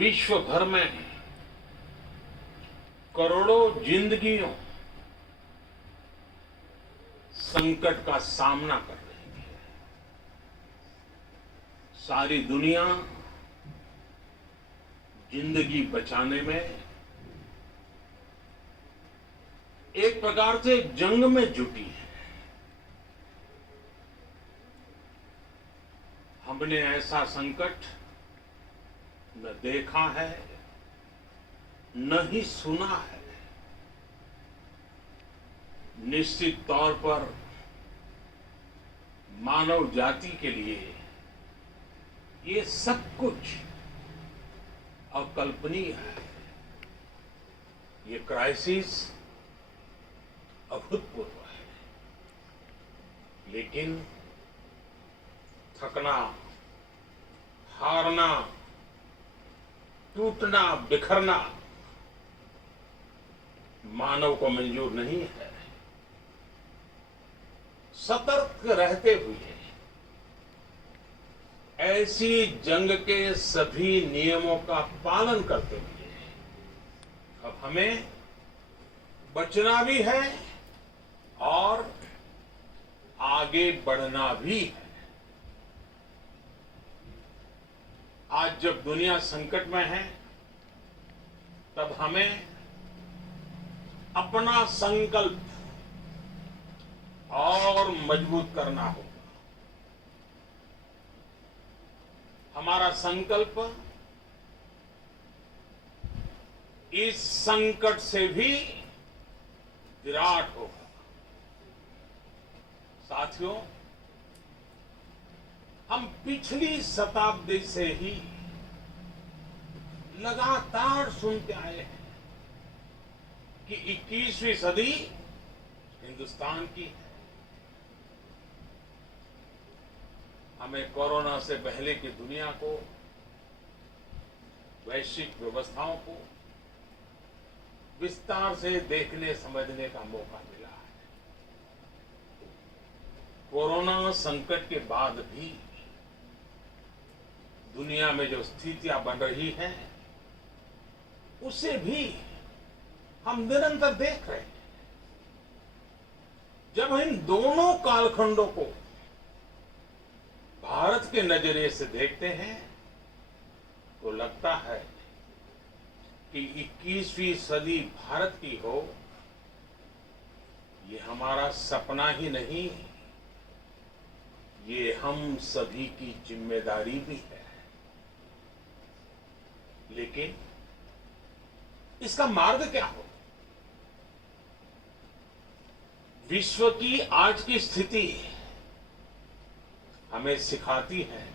विश्व भर में करोड़ों जिंदगियों संकट का सामना कर रही है। सारी दुनिया जिंदगी बचाने में एक प्रकार से जंग में जुटी है। हमने ऐसा संकट न देखा है, न ही सुना है। निश्चित तौर पर मानव जाति के लिए ये सब कुछ अकल्पनीय है। ये क्राइसिस अभूतपूर्व है, लेकिन थकना, हारना, टूटना, बिखरना मानव को मंजूर नहीं है। सतर्क रहते हुए ऐसी जंग के सभी नियमों का पालन करते हुए अब हमें बचना भी है और आगे बढ़ना भी है। आज जब दुनिया संकट में है, तब हमें अपना संकल्प और मजबूत करना होगा। हमारा संकल्प इस संकट से भी विराट होगा। साथियों, हम पिछली शताब्दी से ही लगातार सुनते आए हैं कि 21वीं सदी हिंदुस्तान की है। हमें कोरोना से पहले की दुनिया को, वैश्विक व्यवस्थाओं को विस्तार से देखने समझने का मौका मिला है। कोरोना संकट के बाद भी दुनिया में जो स्थितियां बन रही हैं, उसे भी हम निरंतर देख रहे हैं। जब इन दोनों कालखंडों को भारत के नजरिए से देखते हैं, तो लगता है कि 21वीं सदी भारत की हो, ये हमारा सपना ही नहीं, ये हम सभी की जिम्मेदारी भी है। लेकिन इसका मार्ग क्या हो? विश्व की आज की स्थिति हमें सिखाती है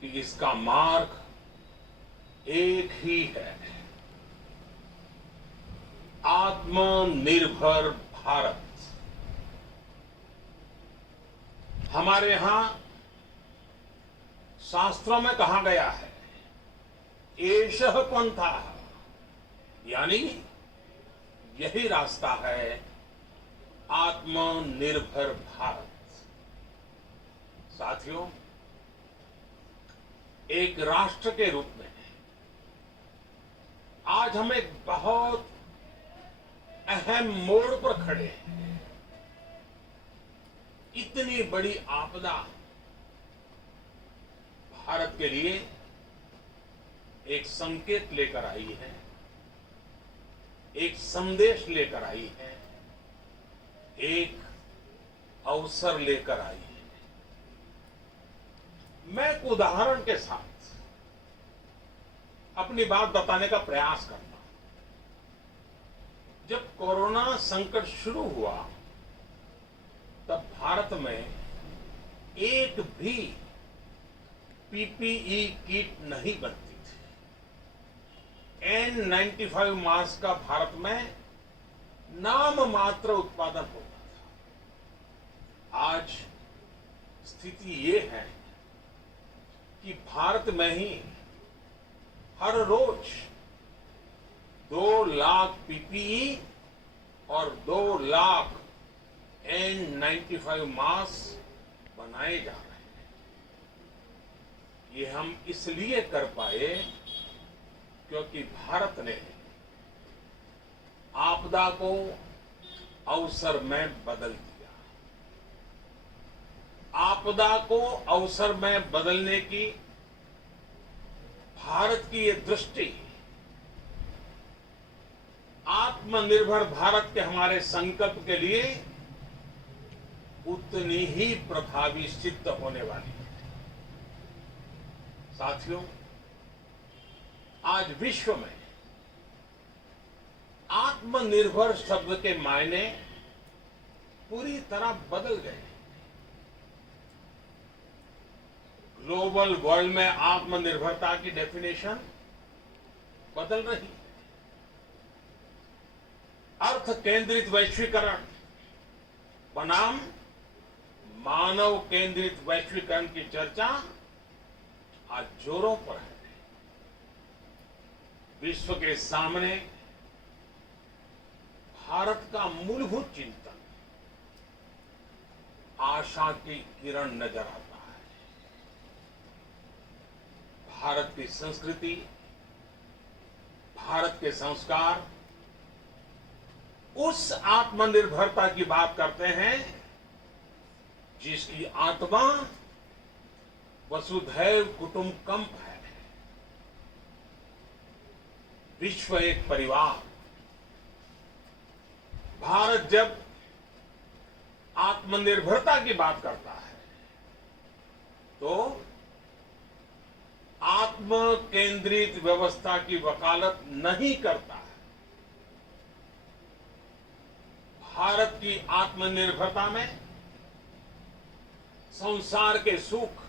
कि इसका मार्ग एक ही है, आत्मनिर्भर भारत। हमारे यहां शास्त्रों में कहा गया है, एषः पंथः, यानी यही रास्ता है आत्मनिर्भर भारत। साथियों, एक राष्ट्र के रूप में आज हम एक बहुत अहम मोड़ पर खड़े हैं। इतनी बड़ी आपदा भारत के लिए एक संकेत लेकर आई है, एक संदेश लेकर आई है, एक अवसर लेकर आई है। मैं एक उदाहरण के साथ अपनी बात बताने का प्रयास करता हूं। जब कोरोना संकट शुरू हुआ, तब भारत में एक भी पीपीई किट नहीं बनती थी। N95 मास्क का भारत में नाम मात्र उत्पादन होता था। आज स्थिति ये है कि भारत में ही हर रोज 2 लाख पीपीई और 2 लाख N95 मास्क बनाए जा रहे हैं। ये हम इसलिए कर पाए क्योंकि भारत ने आपदा को अवसर में बदल दिया। आपदा को अवसर में बदलने की भारत की ये दृष्टि आत्मनिर्भर भारत के हमारे संकल्प के लिए उतनी ही प्रभावी सिद्ध होने वाली है। साथियों, आज विश्व में आत्मनिर्भर शब्द के मायने पूरी तरह बदल गए। ग्लोबल वर्ल्ड में आत्मनिर्भरता की डेफिनेशन बदल रही है। अर्थ केंद्रित वैश्वीकरण बनाम मानव केंद्रित वैश्वीकरण की चर्चा आज जोरों पर है। विश्व के सामने भारत का मूलभूत चिंतन आशा की किरण नजर आता है। भारत की संस्कृति, भारत के संस्कार उस आत्मनिर्भरता की बात करते हैं जिसकी आत्मा वसुधैव कुटुंबकम है। विश्व एक परिवार। भारत जब आत्मनिर्भरता की बात करता है तो आत्म केंद्रित व्यवस्था की वकालत नहीं करता है। भारत की आत्मनिर्भरता में संसार के सुख,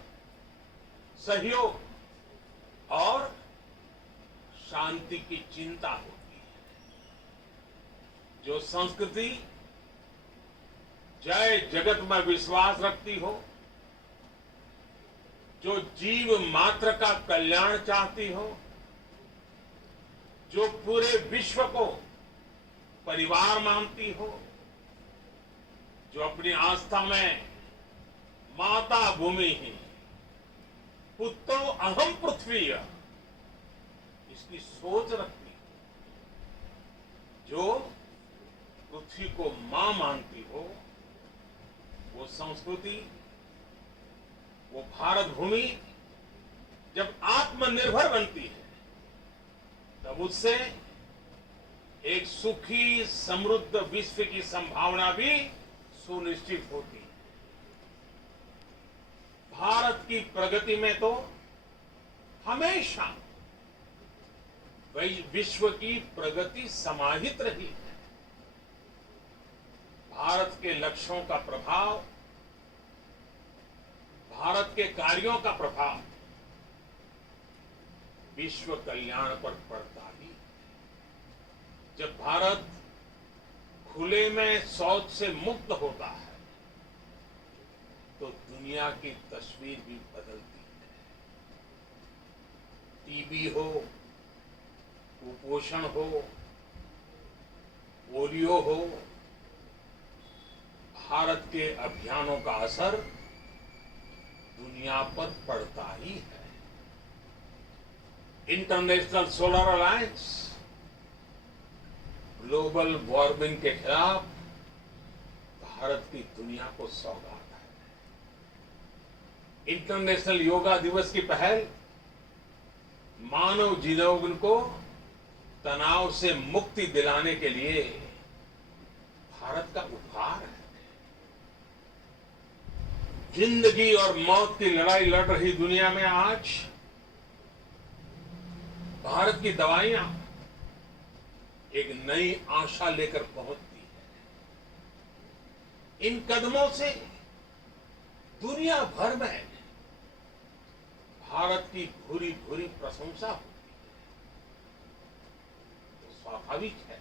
सहयोग और शांति की चिंता होती है। जो संस्कृति जय जगत में विश्वास रखती हो, जो जीव मात्र का कल्याण चाहती हो, जो पूरे विश्व को परिवार मानती हो, जो अपनी आस्था में माता भूमि ही पुत्रो अहम पृथ्वी इसकी सोच रखती हो, जो पृथ्वी को मां मानती हो, वो संस्कृति, वो भारत भूमि जब आत्मनिर्भर बनती है तब उससे एक सुखी समृद्ध विश्व की संभावना भी सुनिश्चित होती है। भारत की प्रगति में तो हमेशा विश्व की प्रगति समाहित रही है। भारत के लक्ष्यों का प्रभाव, भारत के कार्यों का प्रभाव विश्व कल्याण पर पड़ता ही। जब भारत खुले में शौच से मुक्त होता है तो दुनिया की तस्वीर भी बदलती है। टीबी हो, कुपोषण हो, पोलियो हो, भारत के अभियानों का असर दुनिया पर पड़ता ही है। International solar alliance global warming के खिलाफ भारत की दुनिया को सौगात है। इंटरनेशनल योगा दिवस की पहल मानव जीवन को तनाव से मुक्ति दिलाने के लिए भारत का उपहार है। जिंदगी और मौत की लड़ाई लड़ रही दुनिया में आज भारत की दवाइयां एक नई आशा लेकर पहुंचती है। इन कदमों से दुनिया भर में भारत की भूरी भूरी प्रशंसा होती है। तो स्वाभाविक है,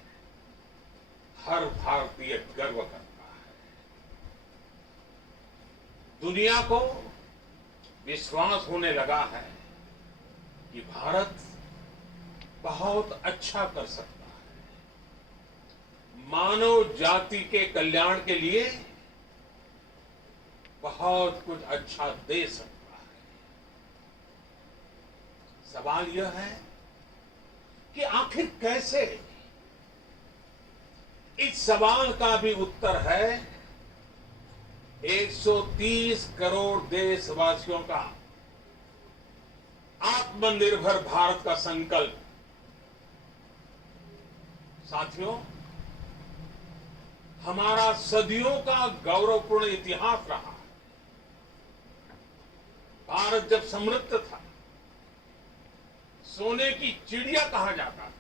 हर भारतीय गर्व करता है। दुनिया को विश्वास होने लगा है कि भारत बहुत अच्छा कर सकता है, मानव जाति के कल्याण के लिए बहुत कुछ अच्छा दे सकता है। सवाल यह है कि आखिर कैसे। इस सवाल का भी उत्तर है 130 करोड़ देशवासियों का आत्मनिर्भर भारत का संकल्प। साथियों, हमारा सदियों का गौरवपूर्ण इतिहास रहा। भारत जब समृद्ध था, सोने की चिड़िया कहा जाता था,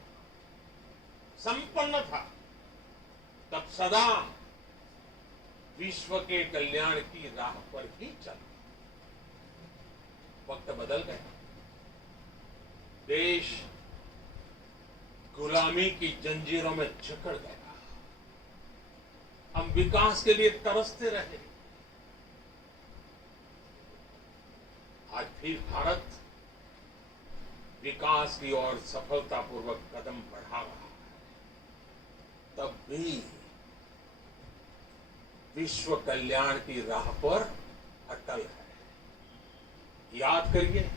संपन्न था, तब सदा विश्व के कल्याण की राह पर ही चला। वक्त बदल गया, देश गुलामी की जंजीरों में जकड़ गया। हम विकास के लिए तरसते रहे। आज फिर भारत विकास की ओर सफलतापूर्वक कदम बढ़ा रहा है। तब भी विश्व कल्याण की राह पर अटल है। याद करिए,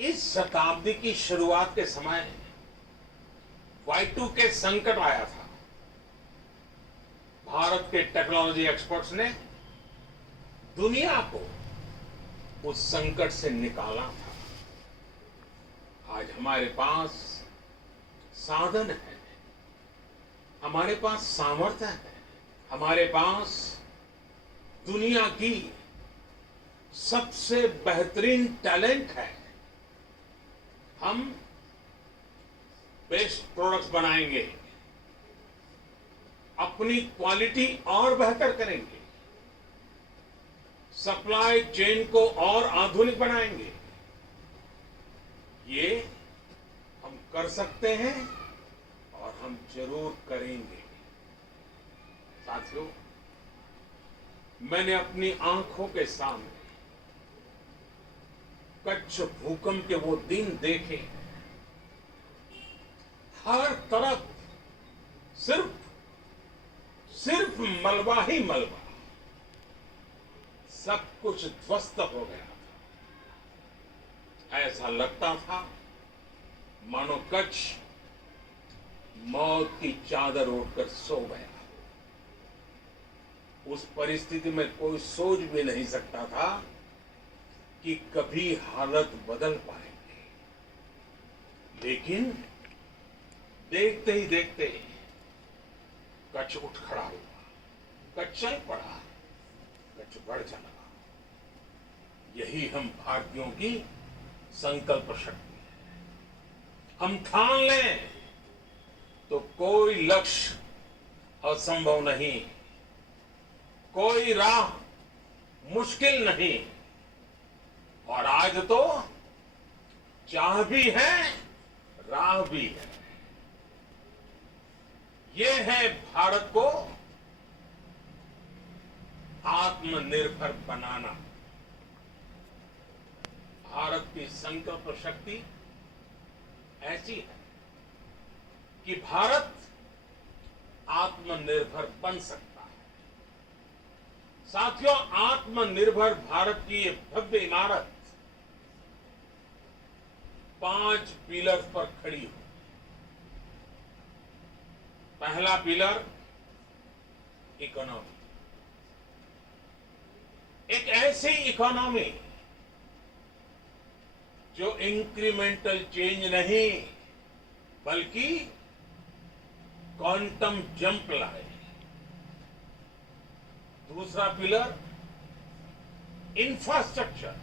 इस शताब्दी की शुरुआत के समय Y2K संकट आया था। भारत के टेक्नोलॉजी एक्सपर्ट्स ने दुनिया को उस संकट से निकाला था। आज हमारे पास साधन है, हमारे पास सामर्थ्य है, हमारे पास दुनिया की सबसे बेहतरीन टैलेंट है। हम बेस्ट प्रोडक्ट्स बनाएंगे, अपनी क्वालिटी और बेहतर करेंगे, सप्लाई चेन को और आधुनिक बनाएंगे। ये हम कर सकते हैं और हम जरूर करेंगे। साथियों, मैंने अपनी आंखों के सामने कच्छ भूकंप के वो दिन देखे। हर तरफ सिर्फ मलबा ही मलबा, सब कुछ ध्वस्त हो गया था। ऐसा लगता था मानो कच्छ मौत की चादर ओढ़कर सो गया। उस परिस्थिति में कोई सोच भी नहीं सकता था कि कभी हालत बदल पाएंगे। लेकिन देखते ही देखते कच्छ उठ खड़ा हुआ, कच्छ चल पड़ा, कच्छ बढ़ चला। यही हम भारतीयों की संकल्प शक्ति है। हम ठान लें तो कोई लक्ष्य असंभव नहीं, कोई राह मुश्किल नहीं। और आज तो चाह भी है, राह भी है। ये है भारत को आत्मनिर्भर बनाना। भारत की संकल्प शक्ति ऐसी है कि भारत आत्मनिर्भर बन सकता है। साथियों, आत्मनिर्भर भारत की ये भव्य इमारत 5 पिलर्स पर खड़ी हो। पहला पिलर इकोनॉमी। एक ऐसी इकोनॉमी जो इंक्रीमेंटल चेंज नहीं बल्कि क्वांटम जंप लाए। दूसरा पिलर इंफ्रास्ट्रक्चर।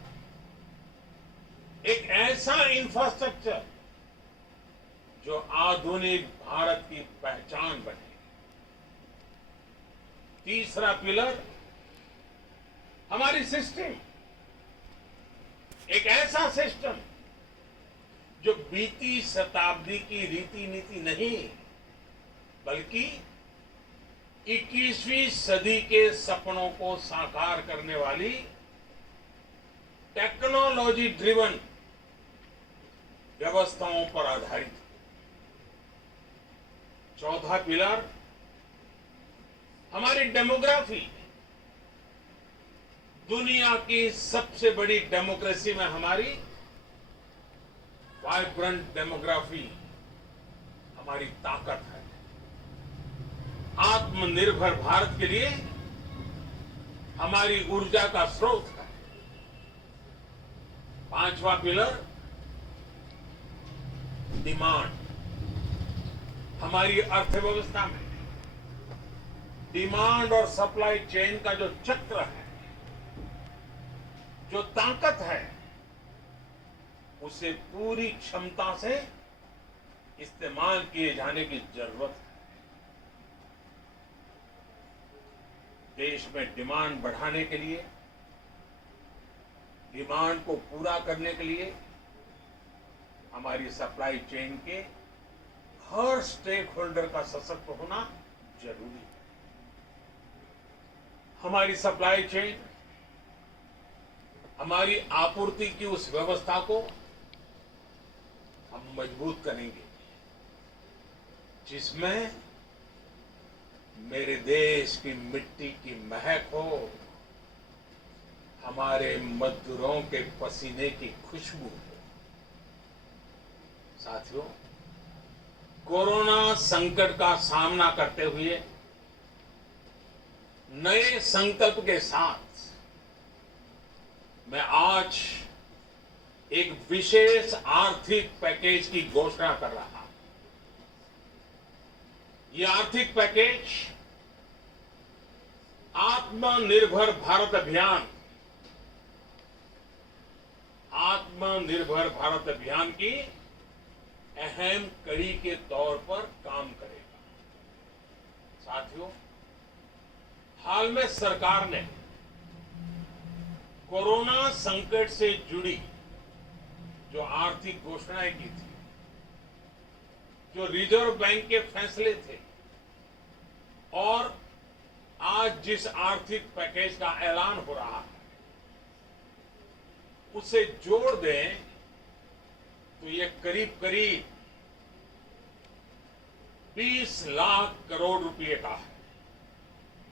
एक ऐसा इंफ्रास्ट्रक्चर जो आधुनिक भारत की पहचान बने। तीसरा पिलर हमारी सिस्टम। एक ऐसा सिस्टम जो बीती शताब्दी की रीति नीति नहीं बल्कि 21वीं सदी के सपनों को साकार करने वाली टेक्नोलॉजी ड्रिवन व्यवस्थाओं पर आधारित। चौथा पिलर हमारी डेमोग्राफी। दुनिया की सबसे बड़ी डेमोक्रेसी में हमारी वाइब्रेंट डेमोग्राफी हमारी ताकत है। आत्मनिर्भर भारत के लिए हमारी ऊर्जा का स्रोत है। पांचवा पिलर डिमांड। हमारी अर्थव्यवस्था में डिमांड और सप्लाई चेन का जो चक्र है, जो ताकत है, उसे पूरी क्षमता से इस्तेमाल किए जाने की जरूरत है। देश में डिमांड बढ़ाने के लिए, डिमांड को पूरा करने के लिए हमारी सप्लाई चेन के हर स्टेक होल्डर का सशक्त होना जरूरी है। हमारी सप्लाई चेन, हमारी आपूर्ति की उस व्यवस्था को हम मजबूत करेंगे जिसमें मेरे देश की मिट्टी की महक हो, हमारे मजदूरों के पसीने की खुशबू हो। साथियों, कोरोना संकट का सामना करते हुए नए संकल्प के साथ मैं आज एक विशेष आर्थिक पैकेज की घोषणा कर रहा हूं। ये आर्थिक पैकेज आत्मनिर्भर भारत अभियान, आत्मनिर्भर भारत अभियान की अहम कड़ी के तौर पर काम करेगा। साथियों, हाल में सरकार ने कोरोना संकट से जुड़ी जो आर्थिक घोषणाएं की थी, जो रिजर्व बैंक के फैसले थे और आज जिस आर्थिक पैकेज का ऐलान हो रहा है, उसे जोड़ दें तो ये करीब करीब 20 लाख करोड़ रुपए का है।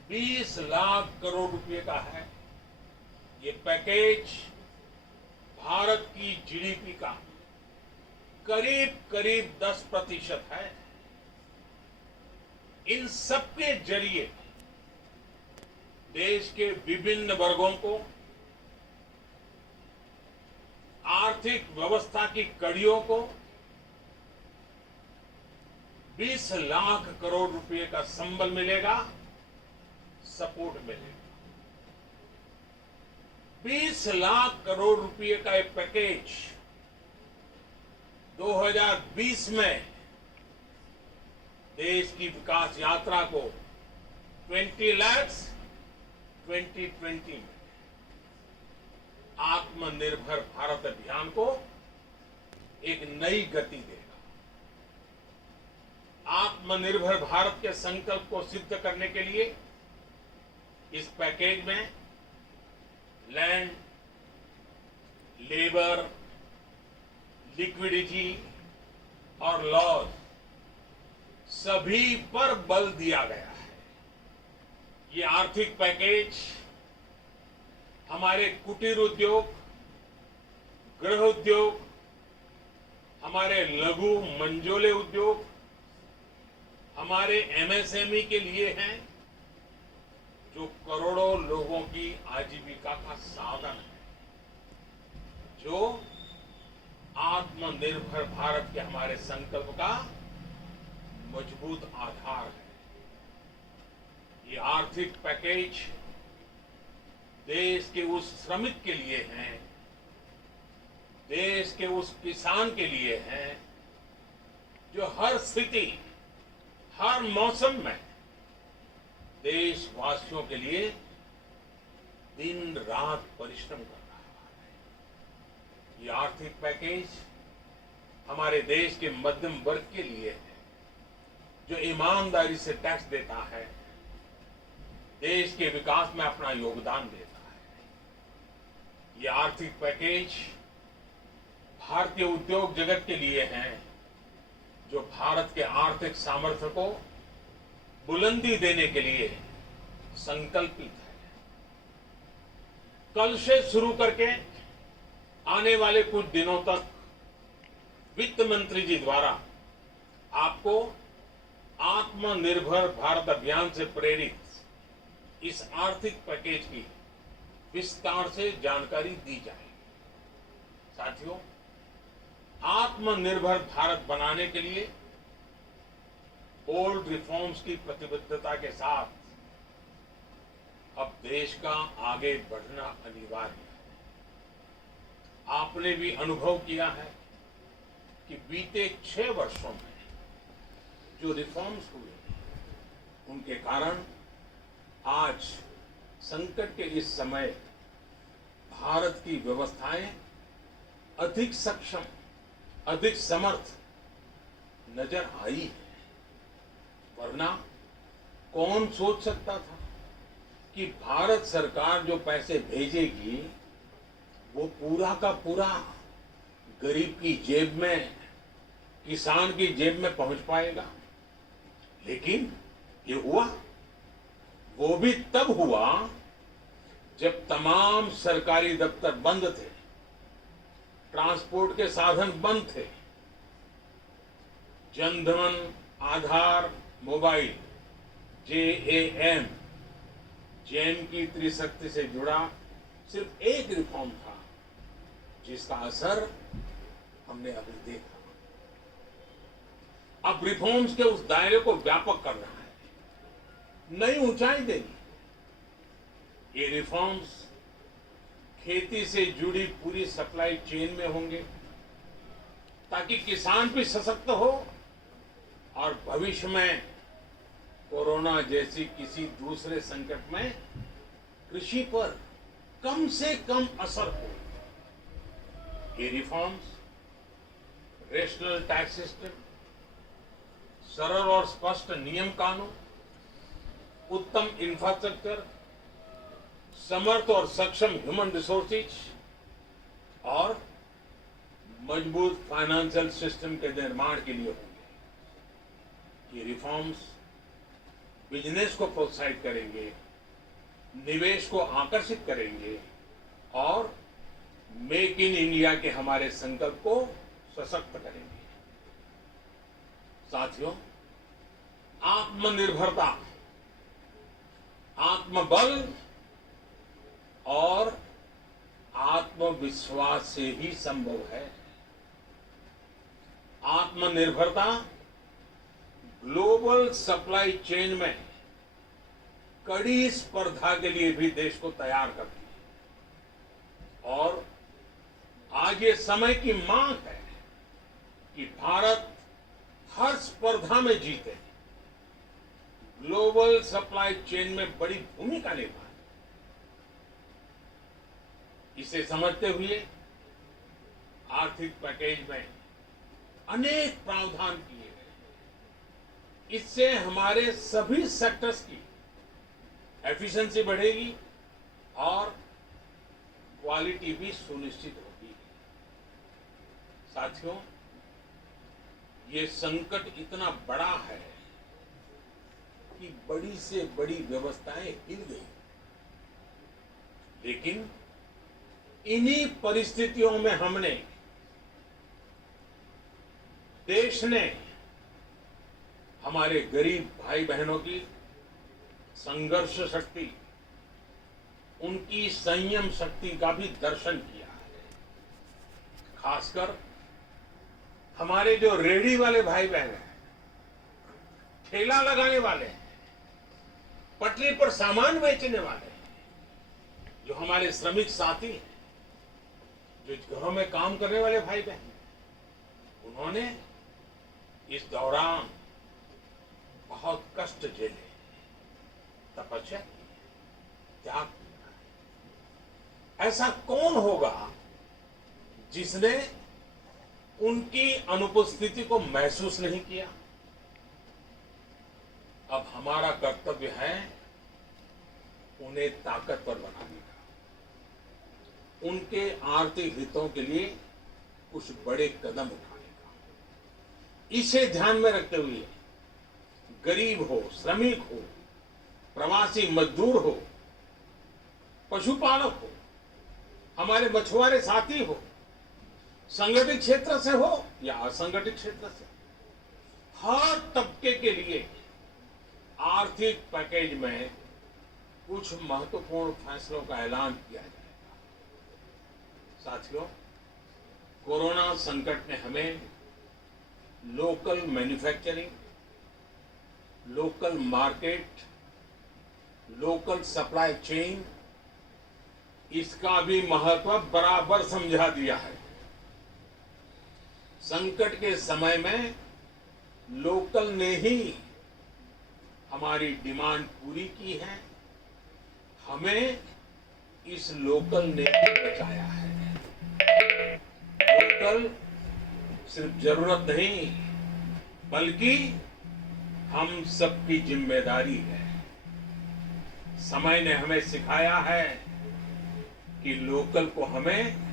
20 लाख करोड़ रुपए का है। ये पैकेज भारत की जीडीपी का करीब करीब 10% है। इन सबके जरिए देश के विभिन्न वर्गों को आर्थिक व्यवस्था की कड़ियों को 20 लाख करोड़ रुपए का संबल मिलेगा, सपोर्ट मिलेगा। 20 लाख करोड़ रुपए का एक पैकेज 2020 में देश की विकास यात्रा को 20 लाख 2020 में आत्मनिर्भर भारत अभियान को एक नई गति देगा। आत्मनिर्भर भारत के संकल्प को सिद्ध करने के लिए इस पैकेज में लैंड, लेबर, लिक्विडिटी और लॉज सभी पर बल दिया गया है। ये आर्थिक पैकेज हमारे कुटीर उद्योग, गृह उद्योग, हमारे लघु मंझोले उद्योग, हमारे एमएसएमई के लिए हैं, जो करोड़ों लोगों की आजीविका का साधन है, जो आत्मनिर्भर भारत के हमारे संकल्प का मजबूत आधार है। ये आर्थिक पैकेज देश के उस श्रमिक के लिए है, देश के उस किसान के लिए है जो हर स्थिति, हर मौसम में देशवासियों के लिए दिन रात परिश्रम कर रहा है। ये आर्थिक पैकेज हमारे देश के मध्यम वर्ग के लिए है, जो ईमानदारी से टैक्स देता है, देश के विकास में अपना योगदान देता है। ये आर्थिक पैकेज भारतीय उद्योग जगत के लिए है, जो भारत के आर्थिक सामर्थ्य को बुलंदी देने के लिए संकल्पित है। कल से शुरू करके आने वाले कुछ दिनों तक वित्त मंत्री जी द्वारा आपको आत्मनिर्भर भारत अभियान से प्रेरित इस आर्थिक पैकेज की विस्तार से जानकारी दी जाएगी। साथियों, आत्मनिर्भर भारत बनाने के लिए बोल्ड रिफॉर्म्स की प्रतिबद्धता के साथ अब देश का आगे बढ़ना अनिवार्य है। आपने भी अनुभव किया है कि बीते 6 वर्षों में जो रिफॉर्म्स हुए, उनके कारण आज संकट के इस समय भारत की व्यवस्थाएं अधिक सक्षम, अधिक समर्थ नजर आई है। वरना कौन सोच सकता था कि भारत सरकार जो पैसे भेजेगी वो पूरा का पूरा गरीब की जेब में, किसान की जेब में पहुंच पाएगा। लेकिन ये हुआ, वो भी तब हुआ जब तमाम सरकारी दफ्तर बंद थे, ट्रांसपोर्ट के साधन बंद थे, जनधन, आधार, मोबाइल, JAM, जैम की त्रिशक्ति से जुड़ा सिर्फ एक रिफॉर्म था जिसका असर हमने अभी देखा। अब रिफॉर्म्स के उस दायरे को व्यापक करना है, नई ऊंचाई देनी। ये रिफॉर्म्स खेती से जुड़ी पूरी सप्लाई चेन में होंगे ताकि किसान भी सशक्त हो और भविष्य में कोरोना जैसी किसी दूसरे संकट में कृषि पर कम से कम असर हो। ये रिफॉर्म्स रेशनल टैक्स सिस्टम, सरल और स्पष्ट नियम कानून, उत्तम इंफ्रास्ट्रक्चर, समर्थ और सक्षम ह्यूमन रिसोर्सेज और मजबूत फाइनेंशियल सिस्टम के निर्माण के लिए होंगे। ये रिफॉर्म्स बिजनेस को प्रोत्साहित करेंगे, निवेश को आकर्षित करेंगे और मेक इन इंडिया के हमारे संकल्प को सशक्त करेंगे। साथियों, आत्मनिर्भरता, आत्मबल और आत्मविश्वास से ही संभव है। आत्मनिर्भरता ग्लोबल सप्लाई चेन में कड़ी स्पर्धा के लिए भी देश को तैयार करती है और आज ये समय की मांग है कि भारत हर स्पर्धा में जीते, ग्लोबल सप्लाई चेन में बड़ी भूमिका निभाए। इसे समझते हुए आर्थिक पैकेज में अनेक प्रावधान किए गए। इससे हमारे सभी सेक्टर्स की एफिशिएंसी बढ़ेगी और क्वालिटी भी सुनिश्चित होगी। साथियों, ये संकट इतना बड़ा है कि बड़ी से बड़ी व्यवस्थाएं हिल गई। लेकिन इन्हीं परिस्थितियों में हमने, देश ने हमारे गरीब भाई बहनों की संघर्ष शक्ति, उनकी संयम शक्ति का भी दर्शन किया है। खासकर हमारे जो रेहड़ी वाले भाई बहन हैं, ठेला लगाने वाले हैं, पटरी पर सामान बेचने वाले हैं, जो हमारे श्रमिक साथी हैं, जो घरों में काम करने वाले भाई बहन, उन्होंने इस दौरान बहुत कष्ट झेले, तपस्या की, त्याग किया। ऐसा कौन होगा जिसने उनकी अनुपस्थिति को महसूस नहीं किया? अब हमारा कर्तव्य है उन्हें ताकतवर बनाने का, उनके आर्थिक हितों के लिए कुछ बड़े कदम उठाने का। इसे ध्यान में रखते हुए गरीब हो, श्रमिक हो, प्रवासी मजदूर हो, पशुपालक हो, हमारे मछुआरे साथी हो, संगठित क्षेत्र से हो या असंगठित क्षेत्र से, हर तबके के लिए आर्थिक पैकेज में कुछ महत्वपूर्ण फैसलों का ऐलान किया जाएगा। साथियों, कोरोना संकट ने हमें local manufacturing, local market, local supply chain, इसका भी महत्व बराबर समझा दिया है। संकट के समय में लोकल ने ही हमारी डिमांड पूरी की है, हमें इस लोकल ने ही बचाया है। लोकल सिर्फ जरूरत नहीं, बल्कि हम सबकी जिम्मेदारी है। समय ने हमें सिखाया है कि लोकल को हमें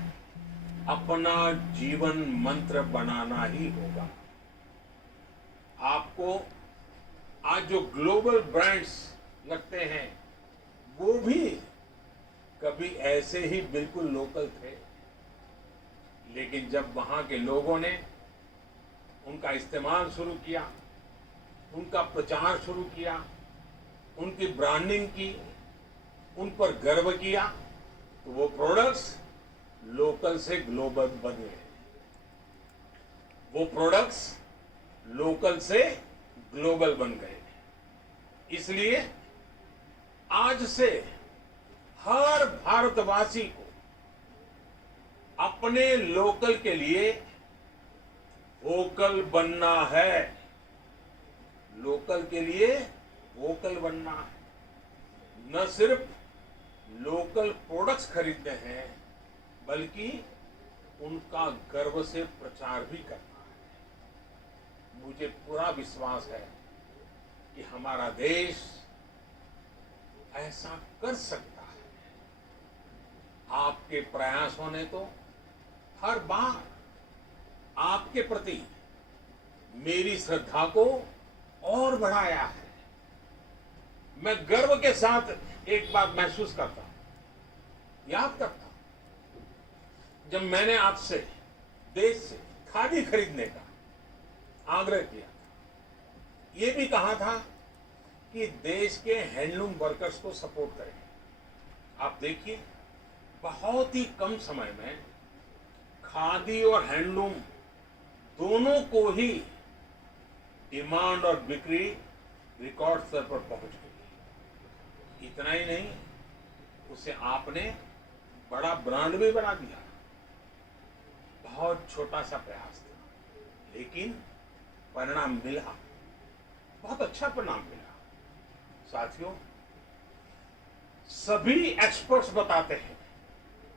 अपना जीवन मंत्र बनाना ही होगा। आपको आज जो ग्लोबल ब्रांड्स लगते हैं, वो भी कभी ऐसे ही बिल्कुल लोकल थे, लेकिन जब वहां के लोगों ने उनका इस्तेमाल शुरू किया, उनका प्रचार शुरू किया, उनकी ब्रांडिंग की, उन पर गर्व किया, तो वो प्रोडक्ट्स लोकल से ग्लोबल बन गए। वो प्रोडक्ट्स लोकल से ग्लोबल बन गए। इसलिए आज से हर भारतवासी को अपने लोकल के लिए वोकल बनना है। लोकल के लिए वोकल बनना है। न सिर्फ लोकल प्रोडक्ट्स खरीदने हैं, बल्कि उनका गर्व से प्रचार भी करना है। मुझे पूरा विश्वास है कि हमारा देश ऐसा कर सकता है। आपके प्रयासों ने तो हर बार आपके प्रति मेरी श्रद्धा को और बढ़ाया है। मैं गर्व के साथ एक बात महसूस करता हूं, याद करता हूं, जब मैंने आपसे देश से खादी खरीदने का आग्रह किया था, यह भी कहा था कि देश के हैंडलूम वर्कर्स को सपोर्ट करें। आप देखिए, बहुत ही कम समय में खादी और हैंडलूम दोनों को ही डिमांड और बिक्री रिकॉर्ड स्तर पर पहुंच गई। इतना ही नहीं, उसे आपने बड़ा ब्रांड भी बना दिया। बहुत छोटा सा प्रयास था, लेकिन परिणाम मिला, बहुत अच्छा परिणाम मिला। साथियों, सभी एक्सपर्ट्स बताते हैं